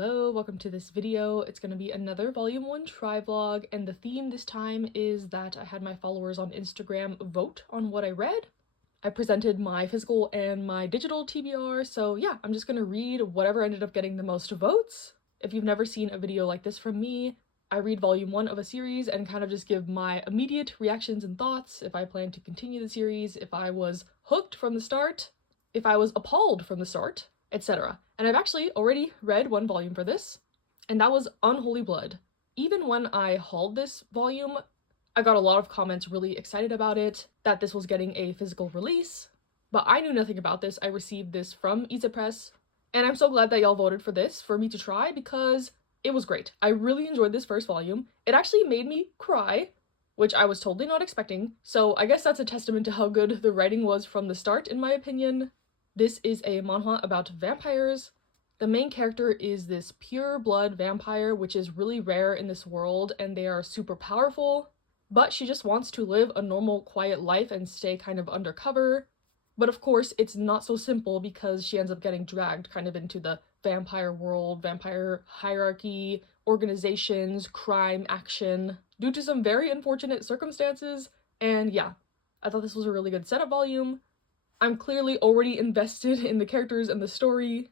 Hello, welcome to this video. It's going to be another volume 1 try vlog, and the theme this time is that I had my followers on Instagram vote on what I read. I presented my physical and my digital TBR, so yeah, I'm just going to read whatever ended up getting the most votes. If you've never seen a video like this from me, I read volume 1 of a series and kind of just give my immediate reactions and thoughts, if I plan to continue the series, if I was hooked from the start, if I was appalled from the start, etc. And I've actually already read one volume for this, and that was Unholy Blood. Even when I hauled this volume, I got a lot of comments really excited about it, that this was getting a physical release, but I knew nothing about this. I received this from Easy Press, and I'm so glad that y'all voted for this for me to try because it was great. I really enjoyed this first volume. It actually made me cry, which I was totally not expecting, so I guess that's a testament to how good the writing was from the start, in my opinion. This is a manhwa about vampires. The main character is this pure blood vampire, which is really rare in this world, and they are super powerful, but she just wants to live a normal, quiet life and stay kind of undercover. But of course, it's not so simple because she ends up getting dragged kind of into the vampire world, vampire hierarchy, organizations, crime, action, due to some very unfortunate circumstances. And yeah, I thought this was a really good setup volume. I'm clearly already invested in the characters and the story,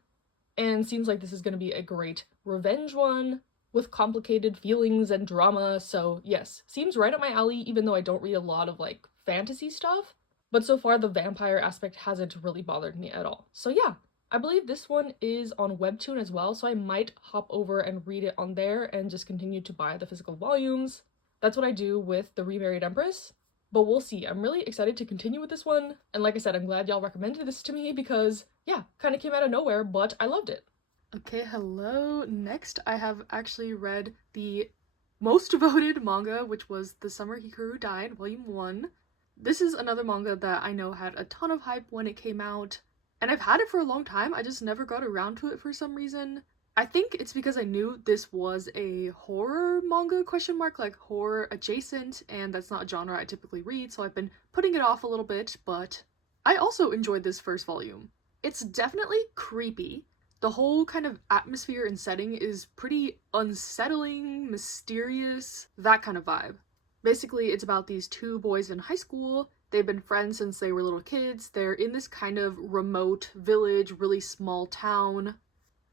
and seems like this is going to be a great revenge one with complicated feelings and drama, so yes, seems right up my alley even though I don't read a lot of like fantasy stuff, but so far the vampire aspect hasn't really bothered me at all. So yeah, I believe this one is on Webtoon as well, so I might hop over and read it on there and just continue to buy the physical volumes. That's what I do with The Remarried Empress. But we'll see. I'm really excited to continue with this one. And like I said, I'm glad y'all recommended this to me because, yeah, kind of came out of nowhere, but I loved it. Okay, hello. Next, I have actually read the most voted manga, which was The Summer Hikaru Died, Volume 1. This is another manga that I know had a ton of hype when it came out, and I've had it for a long time. I just never got around to it for some reason. I think it's because I knew this was a horror manga, like horror adjacent, and that's not a genre I typically read, so I've been putting it off a little bit, but I also enjoyed this first volume. It's definitely creepy. The whole kind of atmosphere and setting is pretty unsettling, mysterious, that kind of vibe. Basically, it's about these two boys in high school. They've been friends since they were little kids. They're in this kind of remote village, really small town.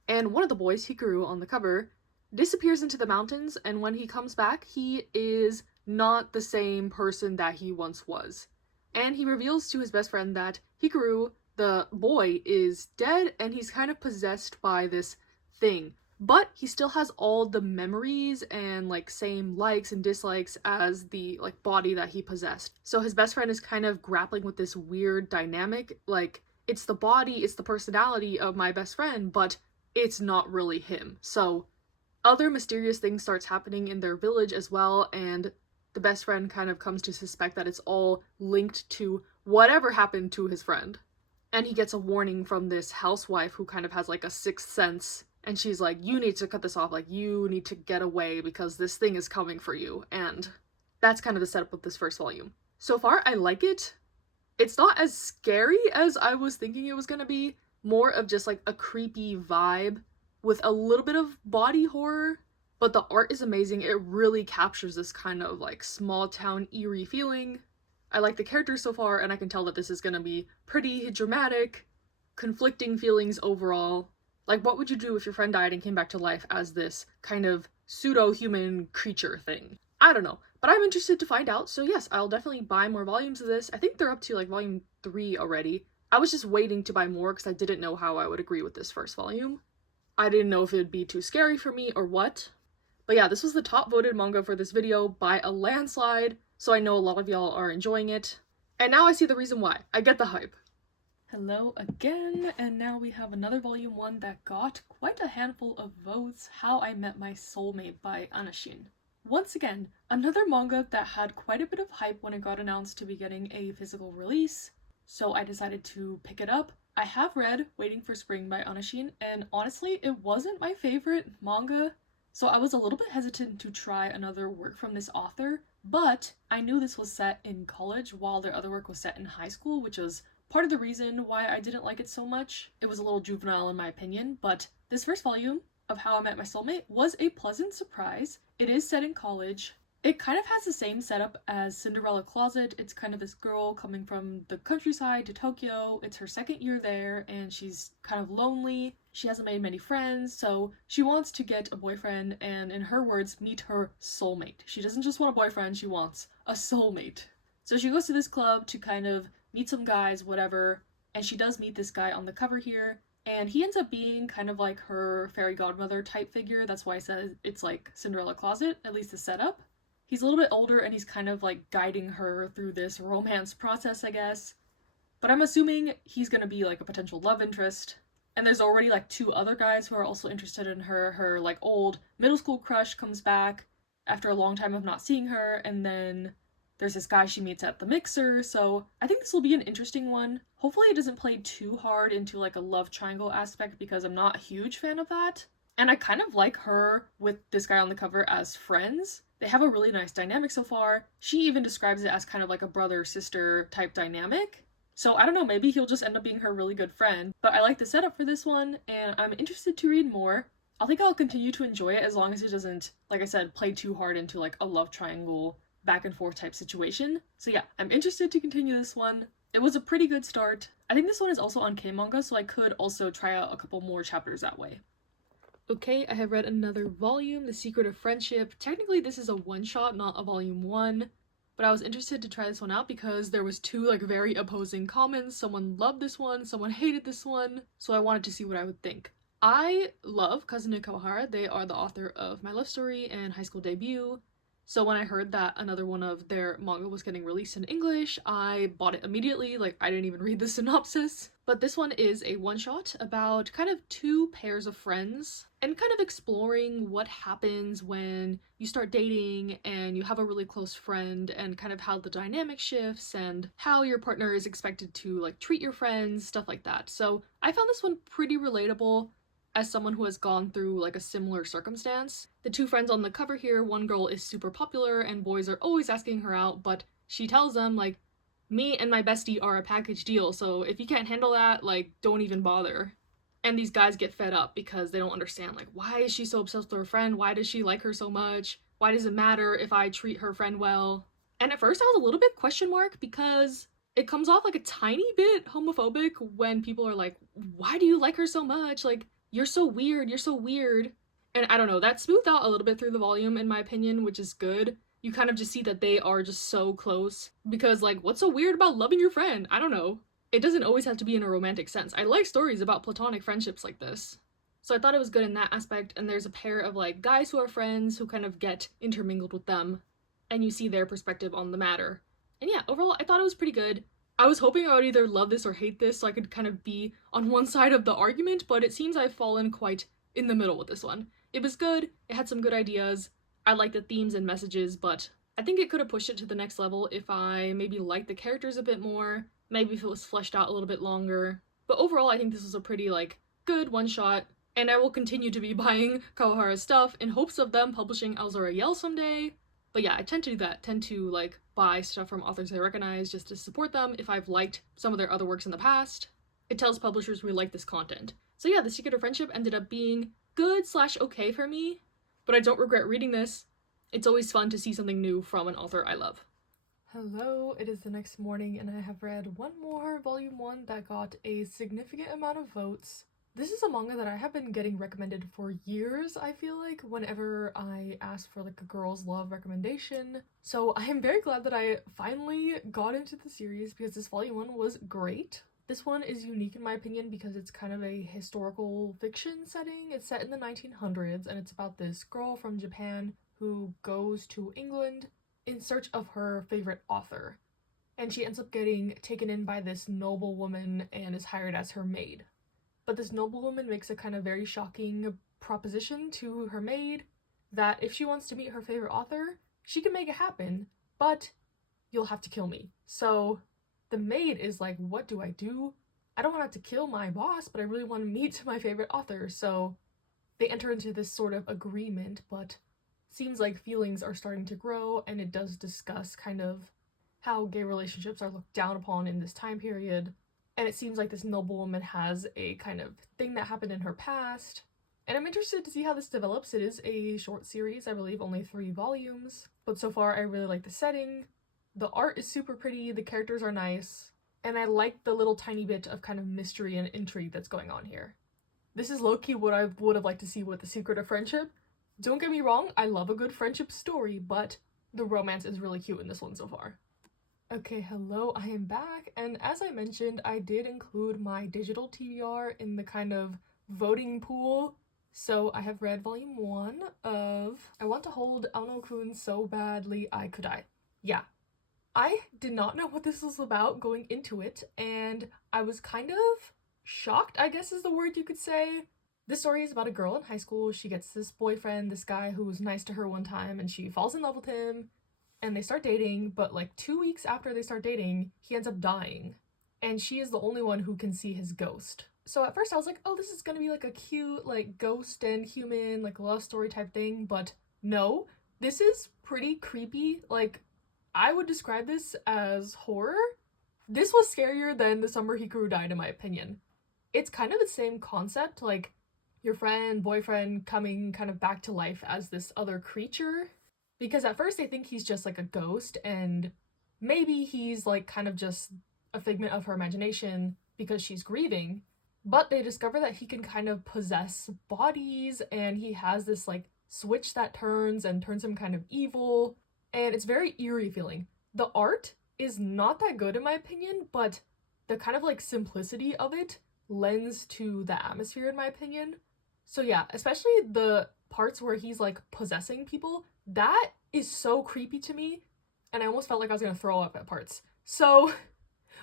And one of the boys, Hikaru, on the cover, disappears into the mountains, and when he comes back, he is not the same person that he once was. And he reveals to his best friend that Hikaru, the boy, is dead, and he's kind of possessed by this thing. But he still has all the memories and, like, same likes and dislikes as the, like, body that he possessed. So his best friend is kind of grappling with this weird dynamic, like, it's the body, it's the personality of my best friend, but it's not really him. So other mysterious things starts happening in their village as well, and the best friend kind of comes to suspect that it's all linked to whatever happened to his friend. And he gets a warning from this housewife who kind of has like a sixth sense, and she's like, you need to cut this off, like you need to get away because this thing is coming for you. And that's kind of the setup of this first volume. So far, I like it. It's not as scary as I was thinking it was gonna be. More of just like a creepy vibe with a little bit of body horror, but the art is amazing. It really captures this kind of like small town eerie feeling. I like the characters so far, and I can tell that this is gonna be pretty dramatic, conflicting feelings overall. Like, what would you do if your friend died and came back to life as this kind of pseudo-human creature thing? I don't know, but I'm interested to find out, so yes, I'll definitely buy more volumes of this. I think they're up to like volume 3 already. I was just waiting to buy more because I didn't know how I would agree with this first volume. I didn't know if it would be too scary for me or what. But yeah, this was the top voted manga for this video by a landslide, so I know a lot of y'all are enjoying it. And now I see the reason why. I get the hype. Hello again, and now we have another volume 1 that got quite a handful of votes, How I Met My Soulmate by Anashin. Once again, another manga that had quite a bit of hype when it got announced to be getting a physical release. So I decided to pick it up. I have read Waiting for Spring by Anashin, and honestly, it wasn't my favorite manga, so I was a little bit hesitant to try another work from this author, but I knew this was set in college while their other work was set in high school, which was part of the reason why I didn't like it so much. It was a little juvenile in my opinion, but this first volume of How I Met My Soulmate was a pleasant surprise. It is set in college. It kind of has the same setup as Cinderella Closet. It's kind of this girl coming from the countryside to Tokyo. It's her second year there, and she's kind of lonely. She hasn't made many friends, so she wants to get a boyfriend and, in her words, meet her soulmate. She doesn't just want a boyfriend, she wants a soulmate. So she goes to this club to kind of meet some guys, whatever, and she does meet this guy on the cover here, and he ends up being kind of like her fairy godmother type figure. That's why I said it's like Cinderella Closet, at least the setup. He's a little bit older and he's kind of like guiding her through this romance process, I guess. But I'm assuming he's gonna be like a potential love interest. And there's already like 2 other guys who are also interested in her. Her like old middle school crush comes back after a long time of not seeing her, and then there's this guy she meets at the mixer. So I think this will be an interesting one. Hopefully it doesn't play too hard into like a love triangle aspect, because I'm not a huge fan of that. And I kind of like her with this guy on the cover as friends. They have a really nice dynamic so far. She even describes it as kind of like a brother-sister type dynamic. So I don't know, maybe he'll just end up being her really good friend. But I like the setup for this one, and I'm interested to read more. I think I'll continue to enjoy it as long as it doesn't, like I said, play too hard into like a love triangle back and forth type situation. So yeah, I'm interested to continue this one. It was a pretty good start. I think this one is also on K-manga, so I could also try out a couple more chapters that way. Okay, I have read another volume, The Secret of Friendship. Technically, this is a one-shot, not a volume 1, but I was interested to try this one out because there was 2 like very opposing comments. Someone loved this one, someone hated this one, so I wanted to see what I would think. I love Kazune Kawahara. They are the author of My Love Story and High School Debut. So when I heard that another one of their manga was getting released in English, I bought it immediately. Like, I didn't even read the synopsis. But this one is a one-shot about kind of 2 pairs of friends and kind of exploring what happens when you start dating and you have a really close friend, and kind of how the dynamic shifts and how your partner is expected to like treat your friends, stuff like that. So I found this one pretty relatable as someone who has gone through like a similar circumstance. The 2 friends on the cover here, one girl is super popular and boys are always asking her out, but she tells them like, me and my bestie are a package deal, so if you can't handle that, like, don't even bother. And these guys get fed up because they don't understand, like, why is she so obsessed with her friend? Why does she like her so much? Why does it matter if I treat her friend well? And at first I was a little bit question mark, because it comes off like a tiny bit homophobic when people are like, why do you like her so much? Like, you're so weird, you're so weird. And I don't know, that smoothed out a little bit through the volume, in my opinion, which is good. You kind of just see that they are just so close. Because, like, what's so weird about loving your friend? I don't know. It doesn't always have to be in a romantic sense. I like stories about platonic friendships like this. So I thought it was good in that aspect, and there's a pair of, like, guys who are friends who kind of get intermingled with them, and you see their perspective on the matter. And yeah, overall, I thought it was pretty good. I was hoping I would either love this or hate this, so I could kind of be on one side of the argument, but it seems I've fallen quite in the middle with this one. It was good, it had some good ideas, I like the themes and messages, but I think it could have pushed it to the next level if I maybe liked the characters a bit more, maybe if it was fleshed out a little bit longer. But overall, I think this was a pretty, like, good one-shot, and I will continue to be buying Kawahara's stuff in hopes of them publishing Aozora Yell someday. But yeah, I tend to do that, tend to, like, buy stuff from authors I recognize just to support them if I've liked some of their other works in the past. It tells publishers we like this content. So yeah, The Secret of Friendship ended up being good/okay for me, but I don't regret reading this. It's always fun to see something new from an author I love. Hello, it is the next morning and I have read one more volume 1 that got a significant amount of votes. This is a manga that I have been getting recommended for years, I feel like, whenever I ask for like a girls love recommendation. So I am very glad that I finally got into the series because this volume 1 was great. This one is unique in my opinion because it's kind of a historical fiction setting. It's set in the 1900s and it's about this girl from Japan who goes to England in search of her favorite author. And she ends up getting taken in by this noblewoman and is hired as her maid. But this noblewoman makes a kind of very shocking proposition to her maid that if she wants to meet her favorite author, she can make it happen, but you'll have to kill me. So the maid is like, what do I do? I don't want to have to kill my boss, but I really want to meet my favorite author. So they enter into this sort of agreement, but seems like feelings are starting to grow, and it does discuss kind of how gay relationships are looked down upon in this time period. And it seems like this noblewoman has a kind of thing that happened in her past And I'm interested to see how this develops. It is a short series, I believe only 3 volumes, but so far I really like the setting. The art is super pretty, the characters are nice, and I like the little tiny bit of kind of mystery and intrigue that's going on here. This is low-key what I would have liked to see with The Secret of Friendship. Don't get me wrong, I love a good friendship story, but the romance is really cute in this one so far. Okay, hello, I am back, and as I mentioned, I did include my digital TBR in the kind of voting pool. So I have read volume 1 of I Want to Hold Iin So Badly I Could Die. Yeah. I did not know what this was about going into it, and I was kind of shocked, I guess is the word you could say. This story is about a girl in high school. She gets this boyfriend, this guy who was nice to her one time, and she falls in love with him, and they start dating, but like 2 weeks after they start dating, he ends up dying, and she is the only one who can see his ghost. So at first I was like, oh, this is gonna be like a cute, like, ghost and human, like, love story type thing, but no, this is pretty creepy. Like, I would describe this as horror. This was scarier than The Summer Hikaru Died, in my opinion. It's kind of the same concept, like, your friend, boyfriend coming kind of back to life as this other creature. Because at first they think he's just like a ghost, and maybe he's like kind of just a figment of her imagination because she's grieving. But they discover that he can kind of possess bodies, and he has this like switch that turns him kind of evil, and it's very eerie feeling. The art is not that good in my opinion, but the kind of like simplicity of it lends to the atmosphere in my opinion. So yeah, especially the parts where he's like possessing people, that is so creepy to me, and I almost felt like I was gonna throw up at parts. So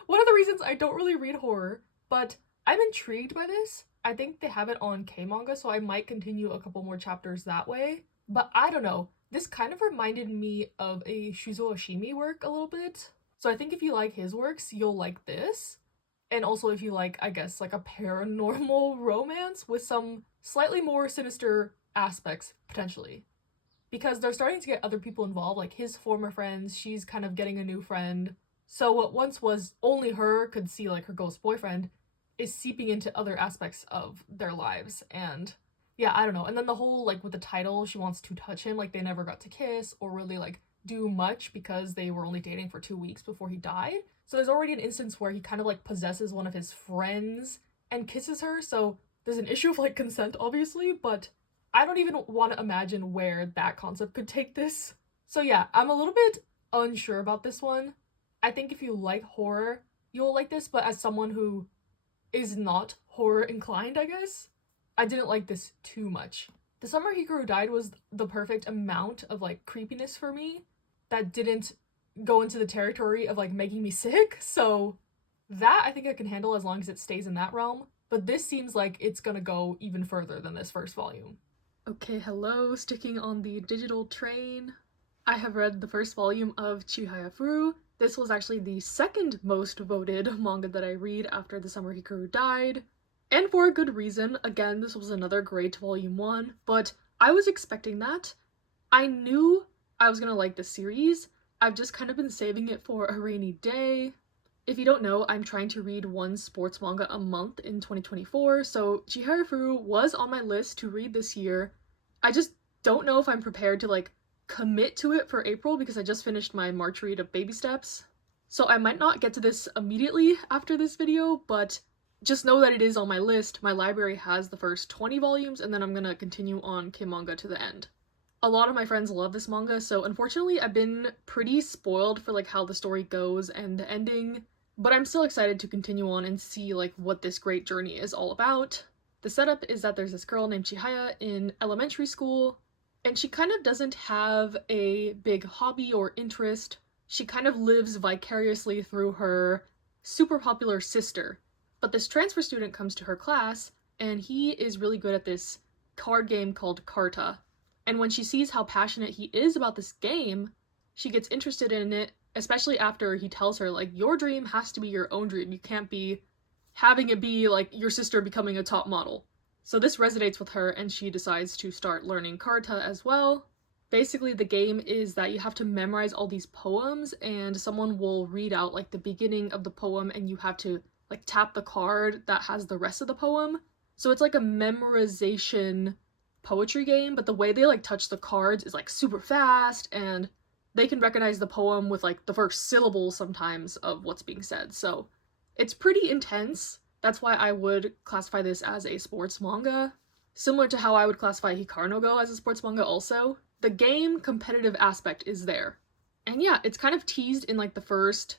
one of the reasons I don't really read horror, but I'm intrigued by this. I think they have it on K-manga, so I might continue a couple more chapters that way. But I don't know. This kind of reminded me of a Shuzo Oshimi work a little bit. So I think if you like his works, you'll like this. And also if you like, I guess, like a paranormal romance with some slightly more sinister aspects, potentially. Because they're starting to get other people involved, like his former friends, she's kind of getting a new friend. So what once was only her could see like her ghost boyfriend is seeping into other aspects of their lives, and yeah, I don't know. And then the whole like with the title, she wants to touch him, like they never got to kiss or really like do much because they were only dating for 2 weeks before he died. So there's already an instance where he kind of like possesses one of his friends and kisses her, so there's an issue of like consent obviously, but I don't even want to imagine where that concept could take this. So yeah, I'm a little bit unsure about this one. I think if you like horror, you'll like this, but as someone who is not horror inclined, I guess, I didn't like this too much. The Summer Hikaru Died was the perfect amount of like creepiness for me that didn't go into the territory of like making me sick, so that I think I can handle as long as it stays in that realm, but this seems like it's gonna go even further than this first volume. Okay, hello, sticking on the digital train. I have read the first volume of Chihaya Furu. This was actually the second most voted manga that I read after The Summer Hikaru Died. And for a good reason. Again, this was another great volume 1, but I was expecting that. I knew I was gonna like this series. I've just kind of been saving it for a rainy day. If you don't know, I'm trying to read 1 sports manga a month in 2024, so Chihaya Furu was on my list to read this year. I just don't know if I'm prepared to like commit to it for April because I just finished my March read of Baby Steps. So I might not get to this immediately after this video, but just know that it is on my list. My library has the first 20 volumes, and then I'm gonna continue on K-manga to the end. A lot of my friends love this manga, so unfortunately I've been pretty spoiled for like how the story goes and the ending, but I'm still excited to continue on and see like what this great journey is all about. The setup is that there's this girl named Chihaya in elementary school, and she kind of doesn't have a big hobby or interest. She kind of lives vicariously through her super popular sister. But this transfer student comes to her class, and he is really good at this card game called Carta. And when she sees how passionate he is about this game, she gets interested in it, especially after he tells her, like, your dream has to be your own dream. You can't be having it be, like, your sister becoming a top model. So this resonates with her, and she decides to start learning Carta as well. Basically, the game is that you have to memorize all these poems, and someone will read out, like, the beginning of the poem, and you have to, like, tap the card that has the rest of the poem. So it's like a memorization poetry game, but the way they like touch the cards is like super fast, and they can recognize the poem with like the first syllable sometimes of what's being said. So it's pretty intense. That's why I would classify this as a sports manga. Similar to how I would classify Hikaru no Go as a sports manga also. The game competitive aspect is there. And yeah, it's kind of teased in like the first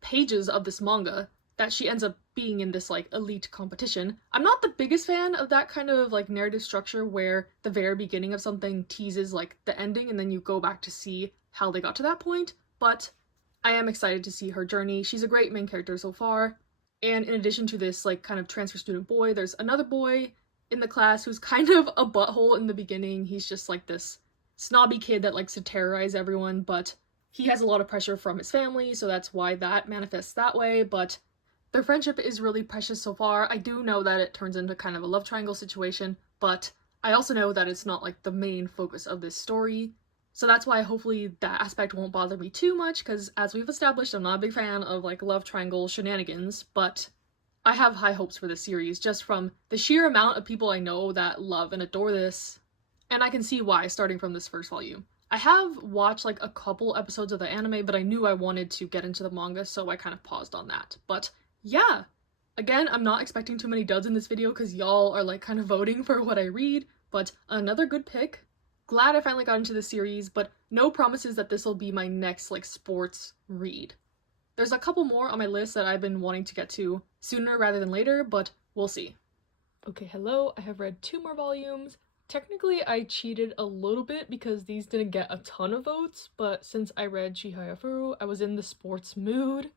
pages of this manga that she ends up being in this like elite competition. I'm not the biggest fan of that kind of like narrative structure where the very beginning of something teases like the ending and then you go back to see how they got to that point, but I am excited to see her journey. She's a great main character so far. And in addition to this like kind of transfer student boy, there's another boy in the class who's kind of a butthole in the beginning. He's just like this snobby kid that likes to terrorize everyone, but he has a lot of pressure from his family, so that's why that manifests that way, but their friendship is really precious so far. I do know that it turns into kind of a love triangle situation, but I also know that it's not like the main focus of this story. So that's why hopefully that aspect won't bother me too much, because as we've established, I'm not a big fan of like love triangle shenanigans, but I have high hopes for this series just from the sheer amount of people I know that love and adore this, and I can see why starting from this first volume. I have watched like a couple episodes of the anime, but I knew I wanted to get into the manga, so I kind of paused on that. But yeah, again, I'm not expecting too many duds in this video because y'all are like kind of voting for what I read, but another good pick. Glad I finally got into the series, but no promises that this will be my next like sports read. There's a couple more on my list that I've been wanting to get to sooner rather than later, but we'll see. Okay, hello, I have read 2 more volumes. Technically, I cheated a little bit because these didn't get a ton of votes, but since I read Chihaya Furu, I was in the sports mood.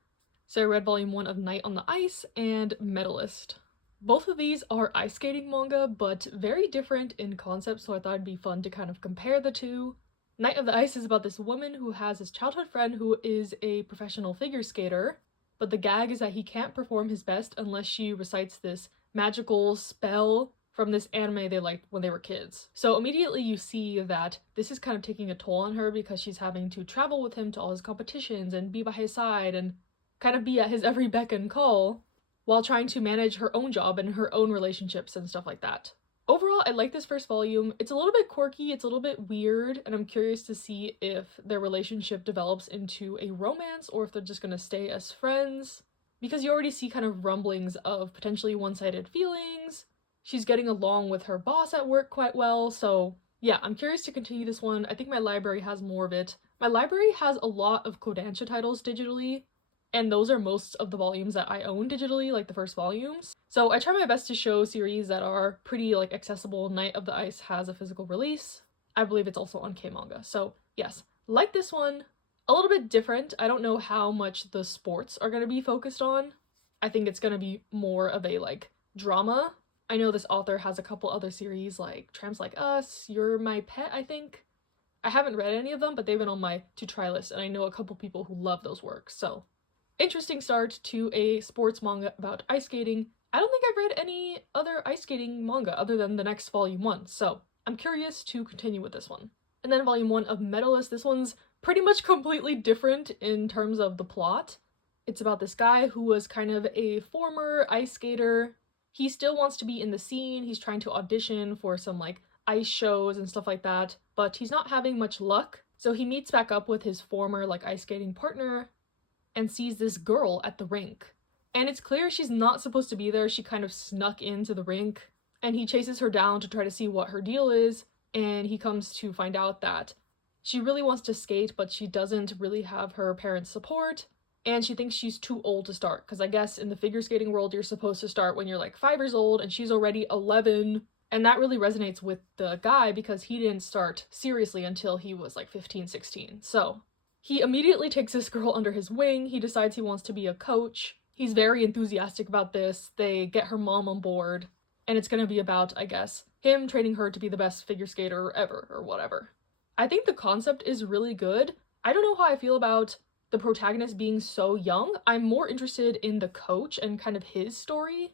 So I read volume 1 of Night on the Ice and Metalist. Both of these are ice skating manga, but very different in concept, so I thought it'd be fun to kind of compare the two. Night of the Ice is about this woman who has this childhood friend who is a professional figure skater, but the gag is that he can't perform his best unless she recites this magical spell from this anime they liked when they were kids. So immediately you see that this is kind of taking a toll on her because she's having to travel with him to all his competitions and be by his side and kind of be at his every beck and call while trying to manage her own job and her own relationships and stuff like that. Overall, I like this first volume. It's a little bit quirky, it's a little bit weird, and I'm curious to see if their relationship develops into a romance or if they're just gonna stay as friends. Because you already see kind of rumblings of potentially one-sided feelings. She's getting along with her boss at work quite well, so yeah, I'm curious to continue this one. I think my library has more of it. My library has a lot of Kodansha titles digitally, and those are most of the volumes that I own digitally, like the first volumes. So I try my best to show series that are pretty like accessible. Night of the Ice has a physical release. I believe it's also on K-Manga. So yes, like this one, a little bit different. I don't know how much the sports are going to be focused on. I think it's going to be more of a like drama. I know this author has a couple other series like Tramps Like Us, You're My Pet, I think. I haven't read any of them, but they've been on my to-try list, and I know a couple people who love those works, so interesting start to a sports manga about ice skating. I don't think I've read any other ice skating manga other than the next volume 1, so I'm curious to continue with this one. And then volume 1 of Metalist, this one's pretty much completely different in terms of the plot. It's about this guy who was kind of a former ice skater. He still wants to be in the scene, he's trying to audition for some like ice shows and stuff like that, but he's not having much luck. So he meets back up with his former like ice skating partner and sees this girl at the rink. And it's clear she's not supposed to be there. She kind of snuck into the rink, and he chases her down to try to see what her deal is, and he comes to find out that she really wants to skate, but she doesn't really have her parents' support, and she thinks she's too old to start, because I guess in the figure skating world you're supposed to start when you're like 5 years old, and she's already 11, and that really resonates with the guy because he didn't start seriously until he was like 15, 16. So he immediately takes this girl under his wing. He decides he wants to be a coach. He's very enthusiastic about this. They get her mom on board, and it's gonna be about, I guess, him training her to be the best figure skater ever, or whatever. I think the concept is really good. I don't know how I feel about the protagonist being so young. I'm more interested in the coach and kind of his story.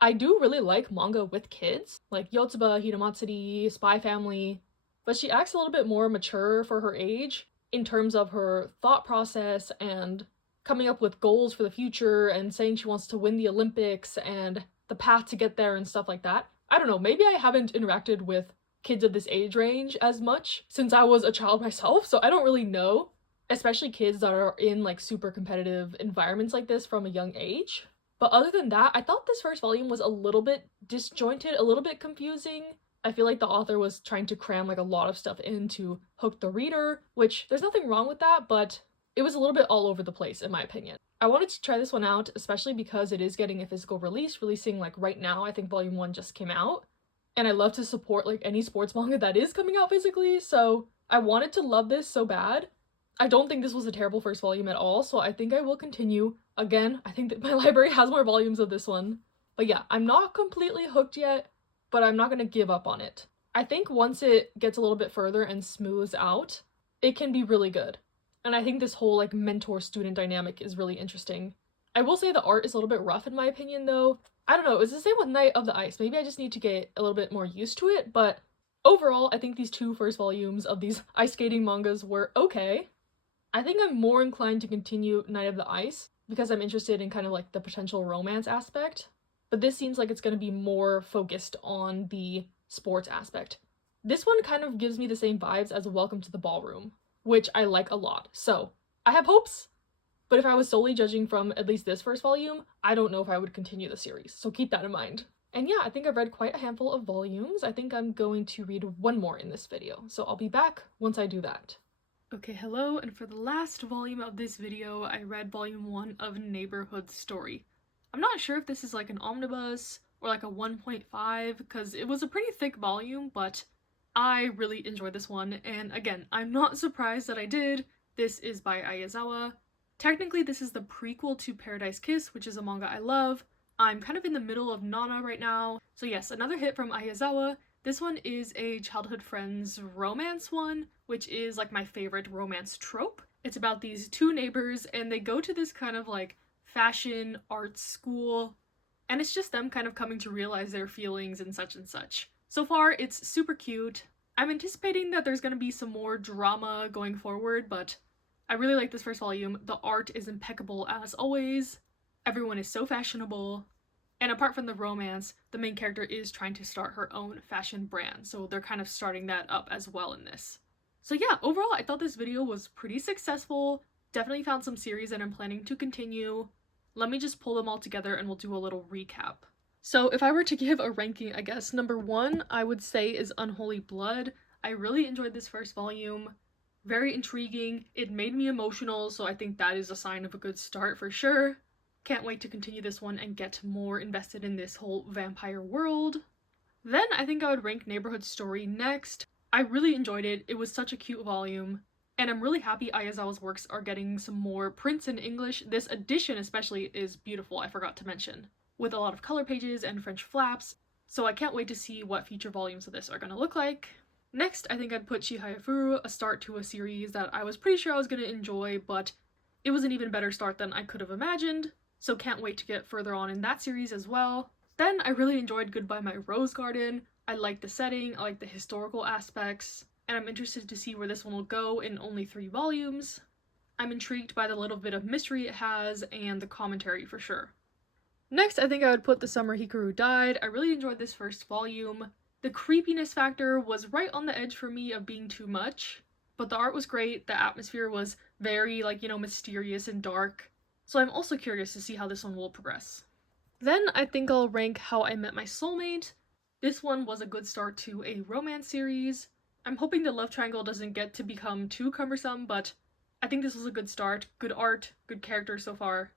I do really like manga with kids, like Yotsuba, Hinamatsuri, Spy Family, but she acts a little bit more mature for her age in terms of her thought process and coming up with goals for the future and saying she wants to win the Olympics and the path to get there and stuff like that. I don't know, maybe I haven't interacted with kids of this age range as much since I was a child myself, so I don't really know, especially kids that are in like super competitive environments like this from a young age. But other than that, I thought this first volume was a little bit disjointed, a little bit confusing. I feel like the author was trying to cram like a lot of stuff in to hook the reader, which there's nothing wrong with that, but it was a little bit all over the place in my opinion. I wanted to try this one out, especially because it is getting a physical release, releasing like right now. I think volume 1 just came out. And I love to support like any sports manga that is coming out physically, so I wanted to love this so bad. I don't think this was a terrible first volume at all, so I think I will continue. Again, I think that my library has more volumes of this one. But yeah, I'm not completely hooked yet, but I'm not gonna give up on it. I think once it gets a little bit further and smooths out, it can be really good. And I think this whole like mentor-student dynamic is really interesting. I will say the art is a little bit rough in my opinion though. I don't know, it's the same with Night of the Ice. Maybe I just need to get a little bit more used to it, but overall, I think these two first volumes of these ice skating mangas were okay. I think I'm more inclined to continue Night of the Ice because I'm interested in kind of like the potential romance aspect, but this seems like it's going to be more focused on the sports aspect. This one kind of gives me the same vibes as Welcome to the Ballroom, which I like a lot, so I have hopes. But if I was solely judging from at least this first volume, I don't know if I would continue the series, so keep that in mind. And yeah, I think I've read quite a handful of volumes. I think I'm going to read one more in this video, so I'll be back once I do that. Okay, hello, and for the last volume of this video, I read volume 1 of Neighborhood Story. I'm not sure if this is like an omnibus or like a 1.5, because it was a pretty thick volume, but I really enjoyed this one, and again, I'm not surprised that I did. This is by Aizawa. Technically, this is the prequel to Paradise Kiss, which is a manga I love. I'm kind of in the middle of Nana right now. So yes, another hit from Aizawa. This one is a childhood friends romance one, which is like my favorite romance trope. It's about these two neighbors and they go to this kind of like fashion art school, and it's just them kind of coming to realize their feelings and such and such. So far, it's super cute. I'm anticipating that there's gonna be some more drama going forward, but I really like this first volume. The art is impeccable as always. Everyone is so fashionable. And apart from the romance, the main character is trying to start her own fashion brand, so they're kind of starting that up as well in this. So yeah, overall I thought this video was pretty successful. Definitely found some series that I'm planning to continue. Let me just pull them all together and we'll do a little recap. So if I were to give a ranking, I guess number 1 I would say is Unholy Blood. I really enjoyed this first volume. Very intriguing. It made me emotional, so I think that is a sign of a good start for sure. Can't wait to continue this one and get more invested in this whole vampire world. Then I think I would rank Neighborhood Story next. I really enjoyed it. It was such a cute volume. And I'm really happy Aizawa's works are getting some more prints in English. This edition especially is beautiful, I forgot to mention, with a lot of color pages and French flaps. So I can't wait to see what future volumes of this are gonna look like. Next, I think I'd put Chihaya Furu, a start to a series that I was pretty sure I was going to enjoy, but it was an even better start than I could have imagined, so can't wait to get further on in that series as well. Then I really enjoyed Goodbye My Rose Garden. I like the setting, I like the historical aspects, and I'm interested to see where this one will go in only 3 volumes. I'm intrigued by the little bit of mystery it has and the commentary for sure. Next, I think I would put The Summer Hikaru Died. I really enjoyed this first volume. The creepiness factor was right on the edge for me of being too much, but the art was great, the atmosphere was very, like, you know, mysterious and dark, so I'm also curious to see how this one will progress. Then I think I'll rank How I Met My Soulmate. This one was a good start to a romance series. I'm hoping the love triangle doesn't get to become too cumbersome, but I think this was a good start, good art, good characters so far,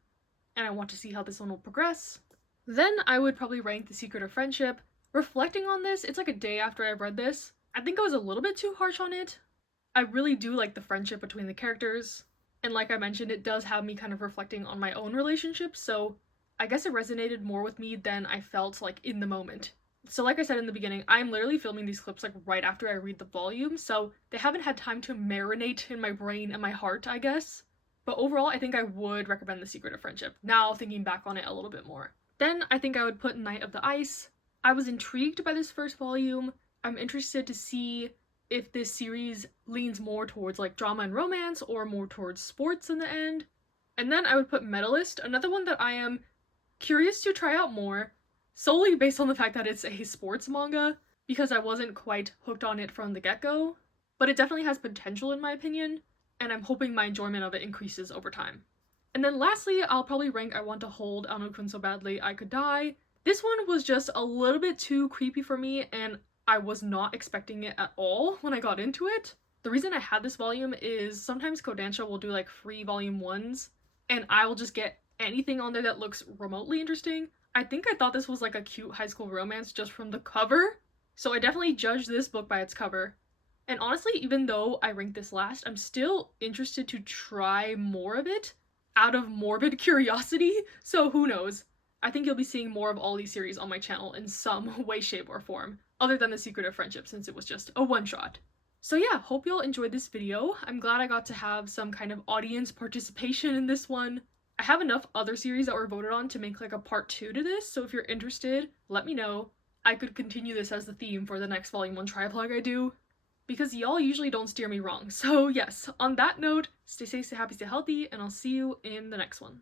and I want to see how this one will progress. Then I would probably rank The Secret of Friendship. Reflecting on this, it's like a day after I've read this. I think I was a little bit too harsh on it. I really do like the friendship between the characters, and like I mentioned, it does have me kind of reflecting on my own relationships, so I guess it resonated more with me than I felt like in the moment. So like I said in the beginning, I'm literally filming these clips like right after I read the volume, so they haven't had time to marinate in my brain and my heart, I guess. But overall, I think I would recommend The Secret of Friendship, now thinking back on it a little bit more. Then I think I would put Night of the Ice. I was intrigued by this first volume. I'm interested to see if this series leans more towards like drama and romance or more towards sports in the end. And then I would put Metalist, another one that I am curious to try out more. solely based on the fact that it's a sports manga, because I wasn't quite hooked on it from the get-go, but it definitely has potential in my opinion, and I'm hoping my enjoyment of it increases over time. And then lastly, I'll probably rank I Want to Hold Aonokun So Badly I Could Die. This one was just a little bit too creepy for me, and I was not expecting it at all when I got into it. The reason I had this volume is sometimes Kodansha will do like free volume 1s, and I will just get anything on there that looks remotely interesting. I think I thought this was like a cute high school romance just from the cover, so I definitely judged this book by its cover. And honestly, even though I ranked this last, I'm still interested to try more of it out of morbid curiosity, so who knows. I think you'll be seeing more of all these series on my channel in some way, shape, or form, other than The Secret of Friendship since it was just a one-shot. So yeah, hope y'all enjoyed this video. I'm glad I got to have some kind of audience participation in this one. I have enough other series that were voted on to make like a part 2 to this, so if you're interested, let me know. I could continue this as the theme for the next volume 1 trivlog I do, because y'all usually don't steer me wrong. So yes, on that note, stay safe, stay happy, stay healthy, and I'll see you in the next one.